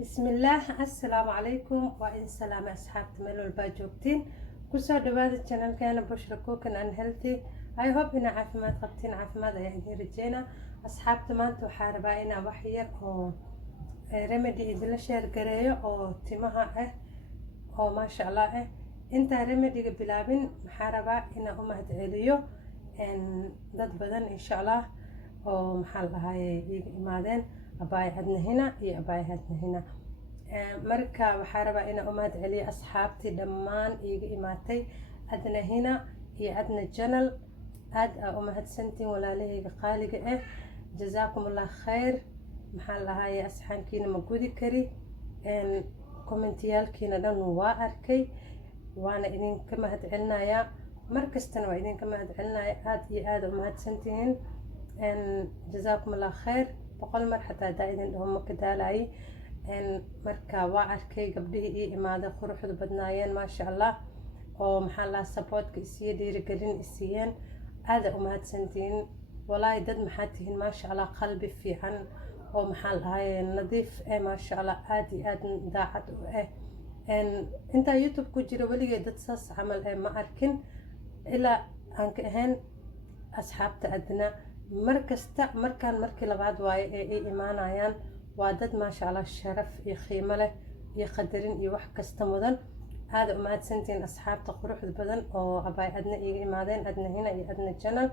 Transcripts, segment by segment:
بسم الله السلام عليكم وإن سلام أصحاب تملوا الباجوكتين كسر دواد channel كان بشرة كوكن and healthy I hope إن عافمات قبتين عافمات يعني رجينا أصحاب تمانتو حاربا إنا وحير أو remedy إذا شير قرية أو تمها أو ما شاء الله أنت remedy بلابن حاربا إنا أمهد عليو إن ضد بدن إن شاء الله أو محل هاي إمادين أباي هدنا هنا يا أباي هدنا هنا marka waxaa rabaa inaan u mahad celiyo asxaabtii dhammaan iiga imaatay adna hina iyo adna janal aad aa u mahadsantiin walaalahayga qaaliga ah jazaakum allah khayr maxaa lahaye asxaankiina ma gudi kari kommentiyaalkiina dhan waa arkay waana idinka mahad celinayaa markastana waa idinka mahad celinaya aad iyo aad u mahadsantihiin jazaakum allah khayr boqol mar xataa daa idin dhaho ma ka daalayay marka waa arkay gabdhihii ii imaaday quruxda badnaayeen maasha allah oo maxaa lahaa supportka isiiye dhiirigelin isiiyeen aada u mahadsantihiin walaahi dad maxaa tihiin maasha allah qalbi fiican oo maxaa lahaye nadiif maasha allah aad iyo aad daacad u intaa youtube ku jira weligay dad saas camal ma arkin ilaa aan ka ahayn asxaabta adna markasta markii labaad waaye ee ii imaanayaan waa dad maasha allah sharaf iyo qiimo leh iyo qadarin iyo wax kasta mudan aada u mahadsantihiin asxaabta quruxda badan oo abaay adna iiga imaadeen adna hina iyo adna janal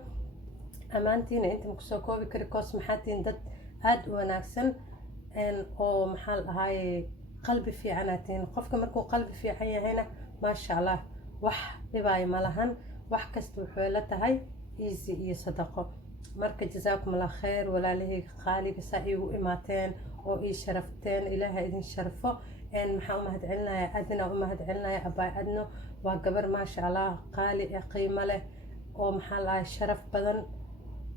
ammaantiina inta kusoo koobi kari koos maxaa tihiin dad aada u wanaagsan oo maxaa lahaaye qalbi fiicanaa tihiin qofka markuu qalbi fiican yahayna maasha allah wax dhibaayo ma lahan wax kasta wuxuu la tahay easy iyo sadaqo marka jazaakum allah khayr walaalahayga qaaliga saa iigu imaateen oo ii sharafteen ilaaha idin sharfo maxaa u mahad celinayaa adna u mahad celinaya abaay adno waa gabar maasha allah qaali ee qiimo leh oo maxaa lahaa sharaf badan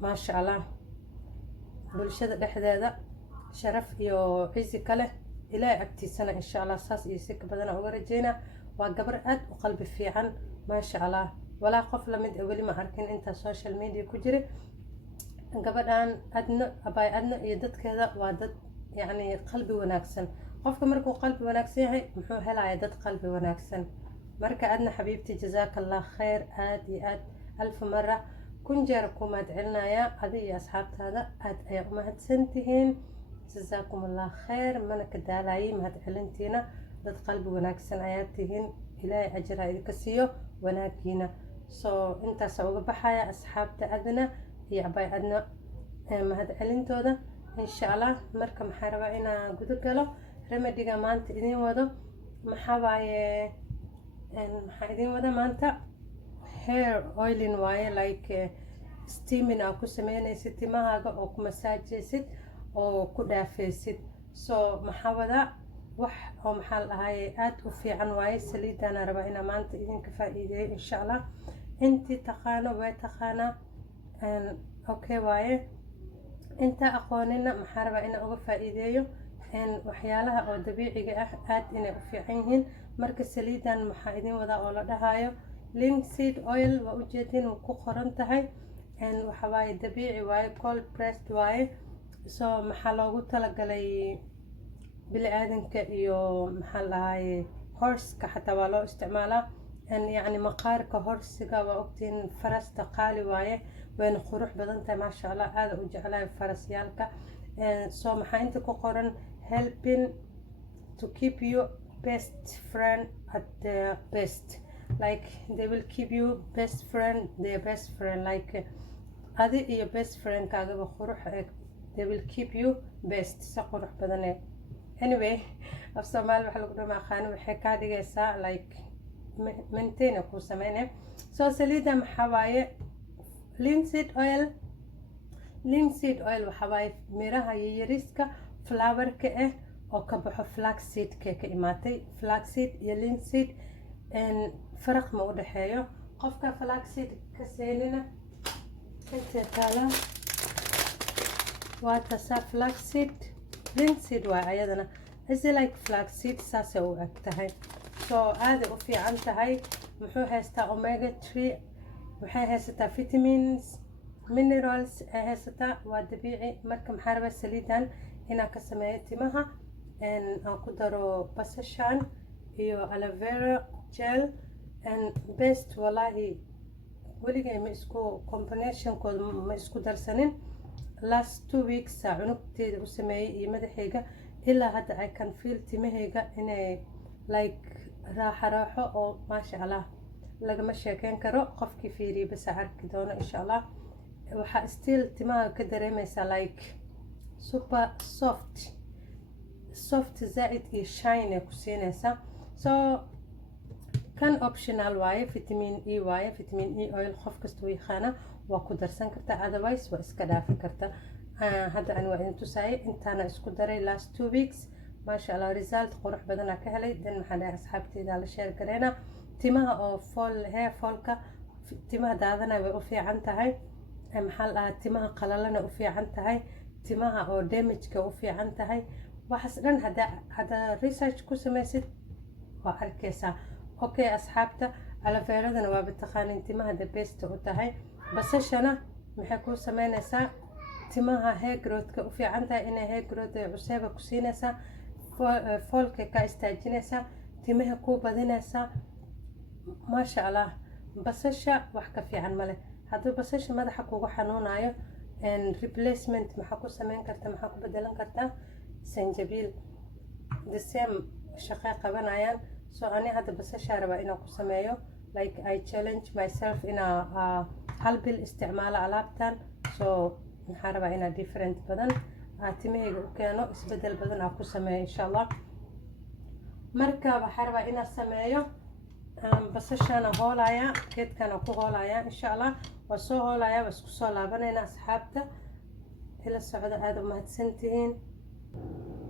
maasha allah bulshada dhexdeeda sharaf iyo cizi ka leh ilaahay agtiisana insha allah saas iyo si ka badana uga rajeynaa waa gabar aad u qalbi fiican maasha allah walaa qof lamid weli ma arkin intaa social media ku jira gabadhan adna abaay adna iyo dadkeeda waa dad yacni qalbi wanaagsan qofka markuu qalbi wanaagsan yahay muxuu helaya dad qalbi wanaagsan marka adna xabiibti jazaaka allah khayr aad iyo aad alf mara kun jeer ku mahad celinayaa adi iyo asxaabtaada aad ayaa u mahadsantihiin jazaakum allah khayr mana ka daalayay mahad celintiina dad qalbi wanaagsan ayaa tihiin ilaahay ajraa idinka siiyo wanaagiina soo intaasa uga baxaya asxaabta adna iyo abaay adna mahad celintooda insha allah marka maxaa rabaa inaan guda galo remediga maanta idin wado maxaa waaye maxaa idin wada maanta hair oiling waaye like steaming aa ku sameynaysid timahaaga oo ku masaajaysid oo ku dhaafaysid soo maxaa wada wax oo maxaa lahaye aad u fiican waaye saliidana rabaa inaa maanta idinka faa'iideeyo insha allah intii taqaano way taqaanaa okay waaye inta aqoonina maxaa rabaa inaan uga faa'iideeyo waxyaalaha oo dabiiciga ah aad inay u fiican yihiin marka saliidan maxaa idin wadaa oo la dhahayo linseed oil waa ujeedin uu ku qoran tahay waxa waaye dabiici waaye cold pressed waaye soo maxaa loogu talagalay bili-aadanka iyo maxaa lahaye horska xataa waa loo isticmaalaa yacni maqaarka horsiga waa ogtiin farasta qaali waaye wayna qurux badan tahay maasha allah aada u jeclahay farasyaalka soo maxaa inta ku qoran helping to keep you best friend at the best like they will keep you best friend their best friend like adi iyo best friend kaagaba qurux they will keep you best si qurux badan anyway af soomaali waxa lagu dhamaa qaani waxay kaa dhigaysaa like maintain ku sameynay soo saliida maxaa waaye linseed oil waxa waaye miraha yariiska flowerka ah oo ka baxo flaxseedka ka imaatay flaxseed iyo linseed faraq ma u dhaxeeyo qofka flaxseed ka seenina inta taala waa tasa flaxseed linseed waa ayadana is like flaxseed saas u eg tahay soo aada u fiican tahay muxuu haystaa omega 3 waxay haysataa vitamins minerals ay haysataa waa dabiici marka maxaa rabaa saliidan inaan ka sameeyo timaha aan ku daro basashan iyo aloe vera gel best. Wallahi weligay ma isku combinationkooda ma isku darsanin. last 2 weeks cunugteeda u sameeyey iyo madaxayga ilaa hadda I can feel timahayga inay like raaxo oo maasha allah lagama sheekeyn karo. qofkii fiiriye bas arki doono insha allah. waxaa still timaha ka dareemaysaa like super soft zaid iyo shine ku siinaysaa. so kan optional waaye, vitamin E waaye. vitamin E oil qof kasta u yaqaana, waa ku darsan kartaa, otherwise waa iska dhaafi kartaa. hadda aan waa idin tusaayay intaana isku daray last 2 weeks. maasha allah result qurux badanaa ka helay. dan maxaa dhahay asxaabteyda la sheer gareena. timaha oo hair fallka timaha daadana way u fiican tahay. maxaa la dhahaa timaha qalalana u fiican tahay. timaha oo damageka u fiican tahay. waxaas dhan hadda research ku samaysid waa arkaysaa. okay asxaabta, aloe veradana waa bataqaanin timaha the best u tahay. basashana maxay ku sameynaysaa timaha hair growthka u fiican tahay. inay hair growth cuseeba ku siinaysaa, foolka ka istaajinaysaa, timaha ku badinaysaa. maasha allah basasha wax ka fiican male. hadduu basasha madaxa kugu xanuunayo replacement maxaa ku sameyn karta, maxaa ku bedelan kartaa sanjabiil. the same shaqay qabanayaan. so ani hadda basasha rabaa inaan ku sameeyo like I challenge myself inaa hal bil isticmaalo alaabtan. so maxaa rabaa inaa different badan timahayga u keeno, isbedel badan aa ku sameeyo insha allah. marka waxaa rabaa inaa sameeyo basashana hoolaya, geedkana ku hoolaya insha allah. waa soo hoolaya, waa isku soo laabanayna asxaabta. ila socda aada u mahadsantihiin.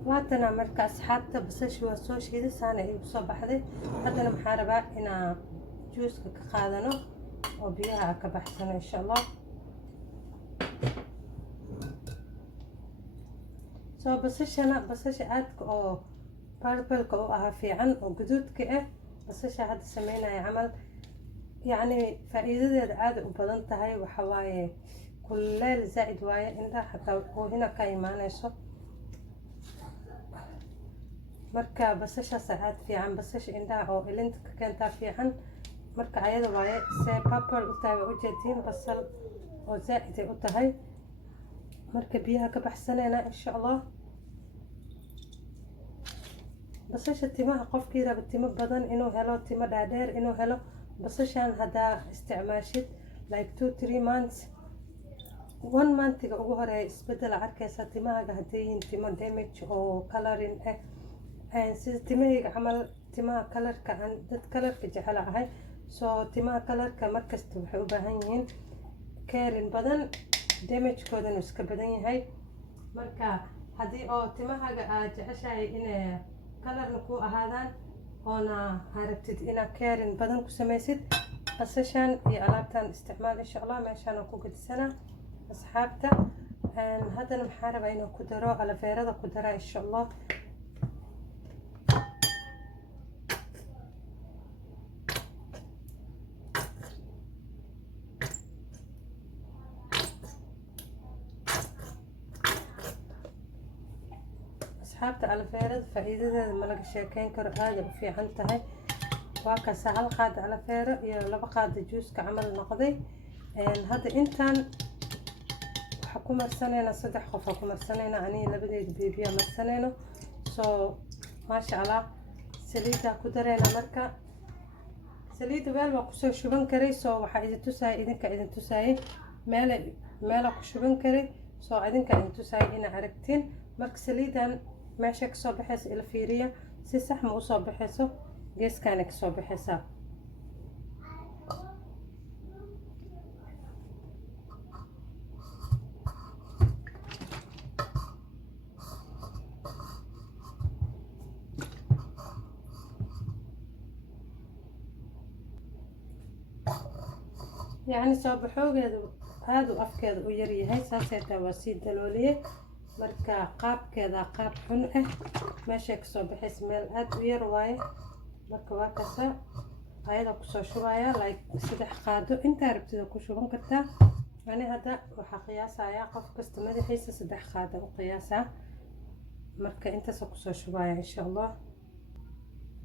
waatana marka asxaabta basashi waa soo shiidasaana igu soo baxday. haddana maxaa rabaa inaa juuska ka qaadano oo biyaha ka baxsano insha allah. soo basasha aadka oo purpleka u ahaa fiican oo guduudka ah. basasha hadda sameynaya camal yacni faa'iidadeeda aada u badan tahay. waxa waaye kuleel zaa'id waaye, indhaha xataa oohina ka imaanayso. marka basashaas aad fiican. basasha indhaha oo ilinta ka keentaa fiican. marka ayada waaye see purple u tahay waa ujeediin, basal oo zaa'id ay u tahay. marka biyaha ka baxsanayna insha allah. basasha timaha qofkii raba timo badan inuu helo, timo dhaadheer inuu helo, basashan haddaa isticmaashid like 2-3 months 1 monthga ugu horeeya isbedela arkaysa timahaaga hadday yihiin timo damage oo coloring sida timahayga camal. timaha kalarka aan dad kalarka jecel ahay. soo timaha kalarka markasta waxay u baahan yihiin caring badan, damagekoodana iska badan yahay. marka haddii oo timahaaga aad jeceshahay inay kalarna ku ahaadaan oona aragtid inaad caring badan ku samaysid, basashan iyo alaabtan isticmaal insha allah. meeshaan ku gedisanaa asxaabta. haddana maxaa rabaa inaan ku daro aloe verada ku daraa insha allah. asxaabta aloe verada faa'iidadeeda ma laga sheekeyn karo, aada u fiican tahay. waa kasa hal qaada aloe vera iyo 2 qaada juuska camal noqday. hadda intaan waxaa ku marsanayna 3 qof aa ku marsanayna, aniga labadeeda beebiya marsanayno. soo maasha allah saliiddaa ku darayna. marka saliidda weel waa kusoo shuban karay. soo waxaa idin tusaayay idinka idin tusaayay meelaa ku shuban karay. soo idinka idin tusaayay inaa aragtiin. marka saliiddan meesha kasoo baxaysa ila fiiriya, si sax ma usoo baxayso, geeskaana kasoo baxaysaa. yacni soo baxoogeedu aada u afkeeda u yaryahay. saasay taa waa sii dalooliyey. marka qaabkeeda qaab xun ah. meeshay kasoo baxaysa meel aada u yar waaye. marka waa kasa ayada kusoo shubaya like 3 qaado. intaa rabtida ku shuban kartaa. ani hadda waxaa qiyaasayaa qof kasta madaxiisa 3 qaado u qiyaasaa. marka intaasoo kusoo shubaya insha allah.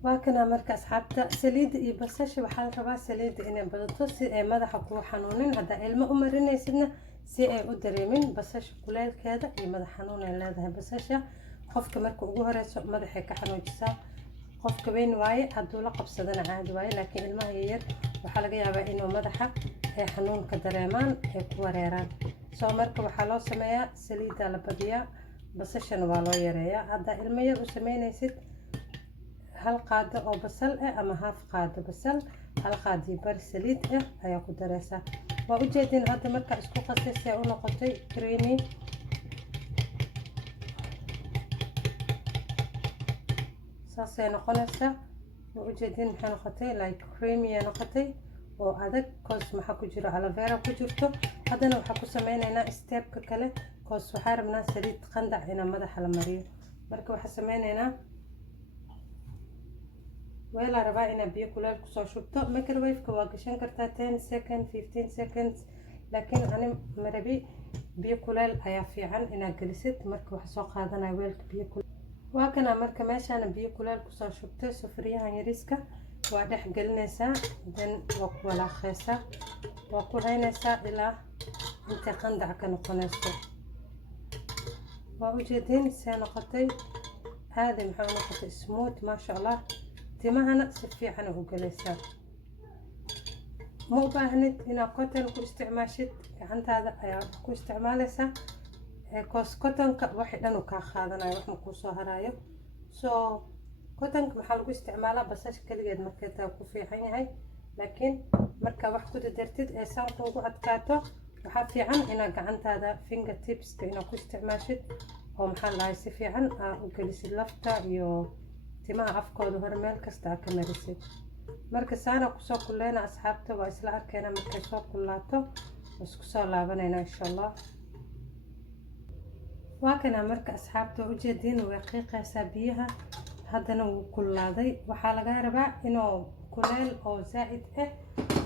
waa kana marka asxaabta saliidda iyo basasha waxaa la rabaa saliidda inay badato si ay madaxa kuu xanuunin. haddaa ilmo u marinaysidna si ay u dareemin basasha kuleelkeeda iyo madax xanuun ay leedahay basasha. qofka marka ugu horeyso madaxay ka xanuujisaa, qofka weyn waaye hadduu la qabsadana caadi waaye, laakiin ilmaha yaryar waxaa laga yaabaa inuu madaxa ay xanuunka dareemaan ay ku wareeraan. soo marka waxaa loo sameeyaa saliidda la badiyaa, basashana waa loo yareeyaa. haddaa ilmo yar u sameynaysid hal qaado oo basal ah ama haaf qaado basal, hal qaadii bar saliid ah ayaa ku dareysaa. waa ujeedin hadda markaa isku qasay si ay u noqotay creamy. saasay noqonaysaa. waa ujeedin maxay noqotay like creamy ay noqotay oo adag cause maxaa ku jiro aloe vera ku jirto. haddana waxaa ku sameynaynaa stepka kale cause waxaa rabnaa saliid qandac inaa madaxa la mariyo. marka waxaa sameynaynaa weelaa rabaa inaa biyo kuleel kusoo shubto. microwave-ka waa gashan kartaa 10 second 15 seconds, laakiin ani marabi biyo kuleel ayaa fiican inaad gelisid. marka waxaa soo qaadanaya weelka biyo kuleel. waa kana marka meeshaana biyo kuleel kusoo shubtay sufriyahan yariiska waa dhex gelinaysaa, dan waa ku walaaqaysaa, waa ku haynaysaa ilaa intay qandac ka noqonayso. waa ujeedin see noqotay aadi maxaa noqotay smooth maasha allah. timahana si fiican u galaysaa. ma u baahnid inaad cotton ku isticmaashid, gacantaada ayaa ku isticmaalaysaa cause cottonka waxay dhan u kaa qaadanayo, wax ma kuu soo haraayo. soo cottonka maxaa lagu isticmaalaa basasha kaligeed markay taa ku fiican yahay, laakiin markaa wax ku dadartid ee saan kuugu adkaato waxaa fiican inaad gacantaada finger tipska inaad ku isticmaashid oo maxaa lahay si fiican aad u gelisid lafta iyo timaha afkooda hore meel kasta aad ka marisid. marka saana kusoo kuleyna asxaabta, waa isla arkeyna markay soo kulaato isku soo laabanayna insha allah. waa kana marka asxaabta ujeediin way qiiqaysaa biyaha, haddana wuu kulaaday. waxaa laga rabaa inuu kuleel oo zaa'id ah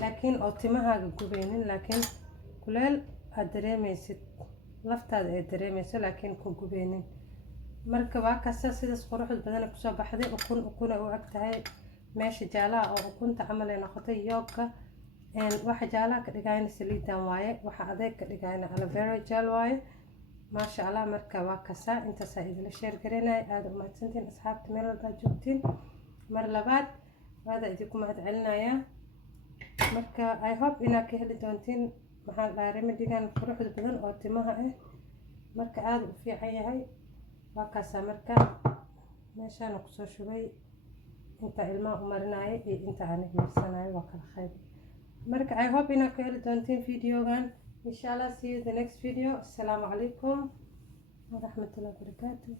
laakiin oo timahaaga gubeynin, laakiin kuleel aad dareemaysid laftaada ay dareemayso laakiin ku gubeynin. marka waa kasta sidaas quruxda badan kusoo baxday. ukuna u ag tahay meesha jaalaha oo ukunta camal ay noqotay yoogka. waxa jaalaha ka dhigayna saliidan waaye, waxa adeeg ka dhigayna aloe vera gel waaye maasha allah. marka waa kasta intaasaa idila sheer garanaya. aada u mahadsantiin asxaabta meel walbaa joogtiin. mar labaad waada idinku mahad celinayaa. marka I hope inaad ka heli doontiin maxaa dhahay remedigan quruxda badan oo timaha ah. marka aada u fiican yahay. waa kaasaa marka meeshaana kusoo shubay inta ilmaha u marinaayo iyo inta aan marsanayo waa kala qayb. marka I hope inaad ka heli doontiin videogan insha allah. see you the next video. assalaamu calaykum waraxmatullahi wabarakaatu.